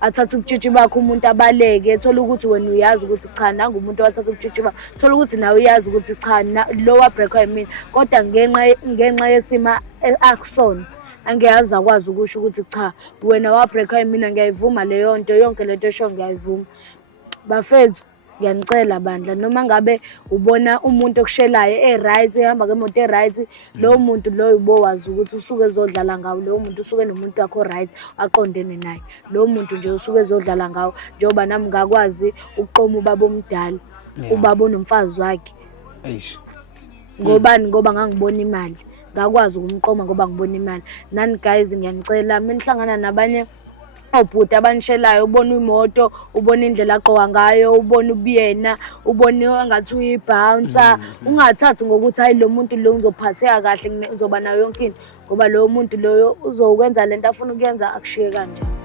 athathe ubutshitshi bakho umuntu abaleke, thola ukuthi wena uyazi ukuthi cha nanga umuntu wathatha ubutshitshi bakho, thola ukuthi nawe uyazi ukuthi cha lo wabhrekwa yimina, kodwa ngenxa yesima akusona angiyazi akwazi ukusho ukuthi cha wena wabhrekwa yimina. Ngiyayivuma leyo nto, yonke lento esho ngiyayivuma. Bafethu ngiyanicela bandla, noma ngabe ubona umuntu okushelayo right ehamba ngemoto right, lowo muntu loyo ubowazi ukuthi usuke ezodlala ngawo, lowo muntu usuke nomuntu wakho right aqondene naye, lowo muntu nje usuke ezodlala ngawo. Njengoba nami ngakwazi ukuqoma ubaba omdala, ubaba onomfazi wakhe. Ngobani? Ngoba ngangibona imali, ngakwazi ukumqoma ngoba ngibona imali. Nani guys ngiyanicela menihlangana nabanye obhuti abanishelayo, ubona imoto, ubona indlela aqoka ngayo, ubona ubuyena, ubona engathi uyibouncer, ungathathi ngokuthi hayi lo muntu lo ngizophatheka kahle ngizoba nayo yonke into, ngoba lo muntu loyo uzokwenza lento afuna ukuyenza akushiye kanjani.